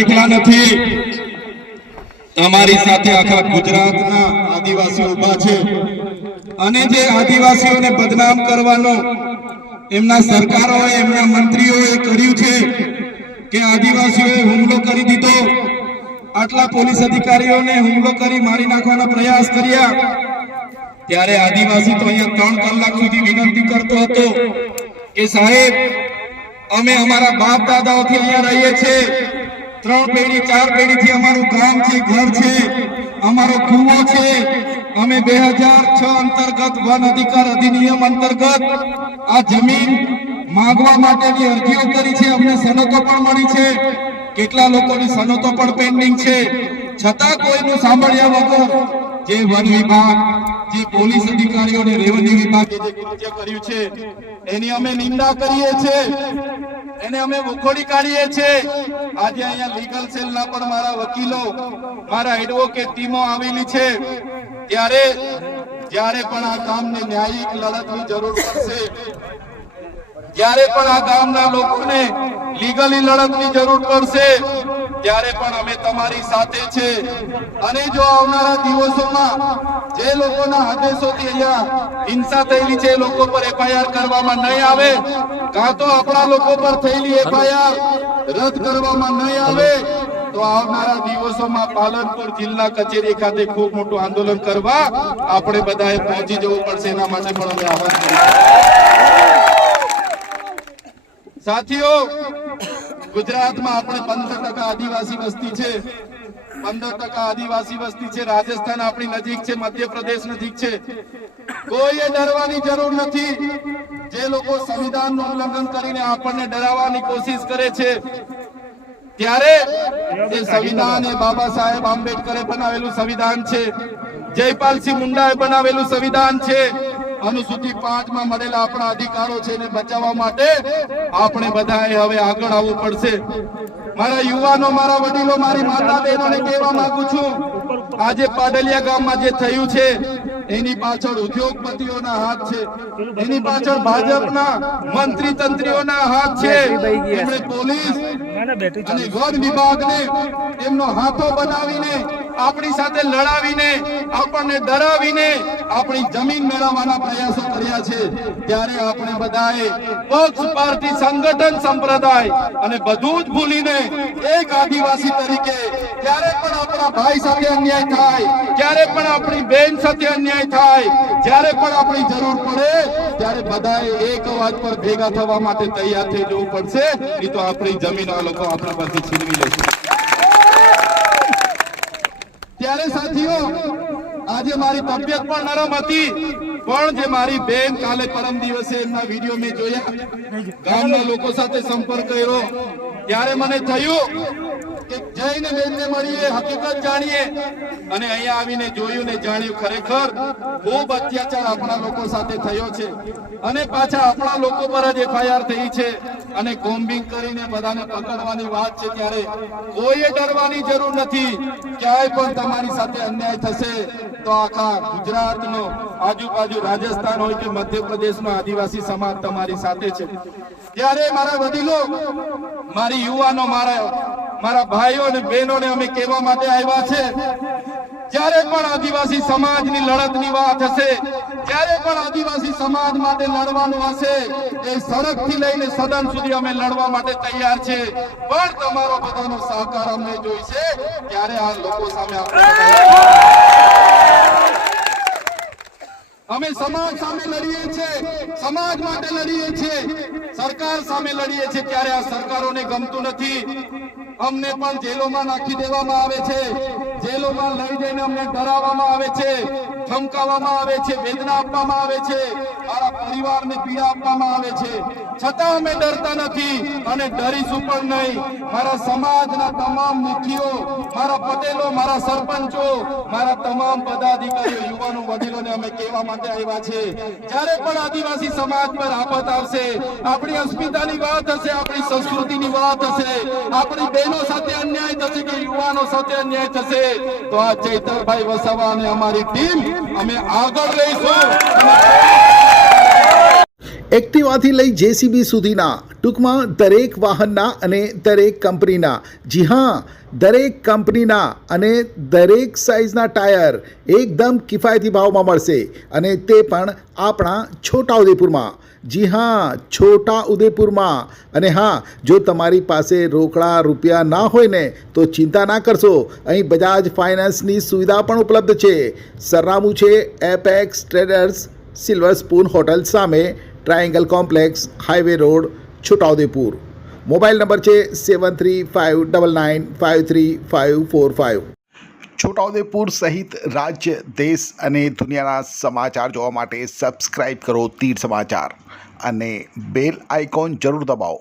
એકલા નથી, તમારી સાથે આખા ગુજરાતના આદિવાસીઓ ઉભા છે અને જે આદિવાસીઓને બદનામ કરવાનો એમના સરકારોએ એમના મંત્રીઓએ કર્યું છે કે આદિવાસીઓએ હુમલો કરી દીધો, આટલા પોલીસ અધિકારીઓને હુમલો કરી મારી નાખવાના પ્રયાસ કર્યા, ત્યારે આદિવાસી તો અહીંયા 3 કલાક સુધી વિનંતી કરતો હતો કે સાહેબ અમે અમારા બાપ દાદાઓથી અહીંયા રહીએ છીએ, 3 પેઢી 4 પેઢીથી અમારું ગામ છે, ઘર છે, અમારો કૂવો છે, અમે 2006 અંતર્ગત વન અધિકાર અધિનિયમ અંતર્ગત આ જમીન માંગવા માટેની અરજીઓ કરી છે, અમને સનતો પણ મળી છે, કેટલા લોકોની સનતો પણ પેન્ડિંગ છે, છતાં કોઈનું સાંભળ્યા વગર જે વન વિભાગ, જે પોલીસ અધિકારીઓ અને રેવન્યુ વિભાગે જે કૃત્ય કર્યું છે એની અમે નિંદા કરીએ છીએ, એને અમે વખોડી કાઢીએ છીએ। આજે અહીંયા લીગલ સેલના પણ મારા વકીલો, મારા એડવોકેટ ટીમો આવેલી છે, જ્યારે પણ આ કામને ન્યાયિક લડતની જરૂર પડશે, જ્યારે પણ આ ગામના લોકોને લીગલી લડતની જરૂર પડશે, ત્યારે પણ અમે તમારી સાથે છે। અને જો આવનારા દિવસોમાં જે લોકોના આદેશોથી અહીંયા હિંસા થયેલી છે એ લોકો પર એફઆઈઆર કરવામાં નહીં આવે, કાં તો આપણા લોકો પર થયેલી એફઆઈઆર રદ કરવામાં નહીં આવે, તો આવનારા દિવસોમાં પાલનપુર જિલ્લા કચેરી ખાતે ખૂબ મોટું આંદોલન કરવા આપણે બધાએ પહોંચી જવું પડશે। એના માટે પણ અમે આહવાન કરીએ। સાથીઓ, ગુજરાતમાં આપણે 15% આદિવાસી વસ્તી છે, 15% આદિવાસી વસ્તી છે, રાજસ્થાન આપણી નજીક છે, મધ્યપ્રદેશ નજીક છે, કોઈએ ડરવાની જરૂર નથી। જે લોકો સંવિધાનનું ઉલ્લંઘન કરીને આપણને ડરાવવાની કોશિશ કરે છે, ત્યારે એ સંવિધાન એ બાબા સાહેબ આંબેડકરે બનાવેલું સંવિધાન છે, જયપાલસિંહ મુંડાએ બનાવેલું સંવિધાન છે, અનુસૂચિ 5 માં મળેલા આપણા અધિકારો છે એને બચાવવા માટે આપણે બધાએ હવે આગળ આવવું પડશે। મારા યુવાનો, મારા વડીલો, મારી માતા બહેનોને કહેવા માંગુ છું, આજે પાડલિયા ગામમાં જે થયું છે એની પાછળ ઉદ્યોગપતિઓના હાથ છે, એની પાછળ ભાજપના મંત્રી તંત્રીઓના હાથ છે। એમણે પોલીસ અને વન વિભાગને એમનો હાથો બનાવીને આપણી સાથે લડાવીને આપણને ડરાવીને આપણી જમીન મેળવવાના પ્રયાસો કર્યા છે। ત્યારે આપણે બધાએ પક્ષ, પાર્ટી, સંગઠન, સંપ્રદાય અને બધું જ ભૂલીને એક આદિવાસી તરીકે જ્યારે પણ આપણા ભાઈ સાથે અન્યાય થાય, જ્યારે પણ આપણી બેન સાથે અન્યાય થાય, જ્યારે પણ આપણી જરૂર પડે ત્યારે બધાએ એક અવાજ પર ભેગા થવા માટે તૈયાર થઈ જવું પડશે, નહીં તો આપણી જમીન આ લોકો આપણા પરથી છીનવી લેશે। ત્યારે સાથીઓ, આજે મારી તબિયત પણ નરમ હતી, પણ જે મારી બેન કાલે પરમ દિવસે એમના વિડીયો મેં જોયા, ગામના લોકો સાથે સંપર્ક કર્યો, ત્યારે મને થયું કે જઈને બેનને મળીએ, હકીકત જાણીએ, અને અહીંયા આવીને જોયું ને જાણ્યું ખરેખર ખૂબ અત્યાચાર આપણા લોકો સાથે થયો છે, અને પાછા આપણા લોકો પર જ એફઆઈઆર થઈ છે, અને કોમ્બિંગ કરીને બધાને પકડવાની વાત છે। ત્યારે કોઈએ ડરવાની જરૂર નથી, ક્યાંય પણ તમારી સાથે અન્યાય થશે તો આખા ગુજરાતનો, આજુબાજુ રાજસ્થાન હોય કે મધ્યપ્રદેશનો આદિવાસી સમાજ તમારી સાથે છે। ત્યારે મારા વડીલો, મારી યુવાનો, મારા ભાઈઓ અને બહેનોને અમે કહેવા માટે આવ્યા છે, જ્યારે પણ આદિવાસી સમાજની લડતની વાત હશે, જ્યારે પણ આદિવાસી સમાજ માટે લડવાનું હશે, એ સડકથી લઈને સદન સુધી અમે લડવા માટે તૈયાર છે, પણ તમારો બધાનો સહકાર અમને જોઈશે, ત્યારે આ લોકો સામે અમે સમાજ સામે લડીએ છીએ, સમાજ માટે લડીએ છીએ, સરકાર સામે લડીએ છીએ, ત્યારે આ સરકારોને ગમતું નથી। અમને પણ જેલોમાં નાખી દેવામાં આવે છે, જેલોમાં લઈ જઈને અમને ડરાવવામાં આવે છે, ધમકાવવામાં આવે છે, વેદના આપવામાં આવે છે, મારા પરિવારને પીડા આપવામાં આવે છે, છતાં અમે ડરતા નથી અને ડરીશું પણ નહીં। મારા સમાજના તમામ મુખીઓ, મારા પટેલો, મારા સરપંચો, મારા તમામ પદાધિકારીઓ, યુવાનો, વડીલોને અમે કહેવા માટે આવ્યા છે, જ્યારે પણ આદિવાસી સમાજ પર આફત આવશે, આપણી અસ્મિતાની વાત હશે, આપણી સંસ્કૃતિની વાત હશે, આપણી બહેનો સાથે અન્યાય થશે કે યુવાનો સાથે અન્યાય થશે, તો આ ચૈતરભાઈ વસાવા અને અમારી ટીમ અમે આગળ રહીશું। એક્ટિવાથી લઈ જેસીબી સુધીના, ટૂંકમાં દરેક વાહનના અને દરેક કંપનીના, જી હા, દરેક કંપનીના અને દરેક સાઇઝના ટાયર એકદમ કિફાયતી ભાવમાં મળશે, અને તે પણ આપણા છોટાઉદેપુરમાં. જી હા, છોટાઉદેપુરમાં. અને હા, જો તમારી પાસે રોકડા રૂપિયા ના હોય ને તો ચિંતા ના કરશો, અહીં બજાજ ફાઇનાન્સની સુવિધા પણ ઉપલબ્ધ છે. સરનામું છે Apex Traders, Silver Spoon hotel સામે, Triangle Complex, highway road, Chhotaudepur. Mobile number છે 7359953545. છોટાઉદેપુર સહિત રાજ્ય, દેશ અને દુનિયાના સમાચાર જોવા માટે સબસ્ક્રાઈબ કરો તીર સમાચાર અને બેલ આઇકોન જરૂર દબાવો.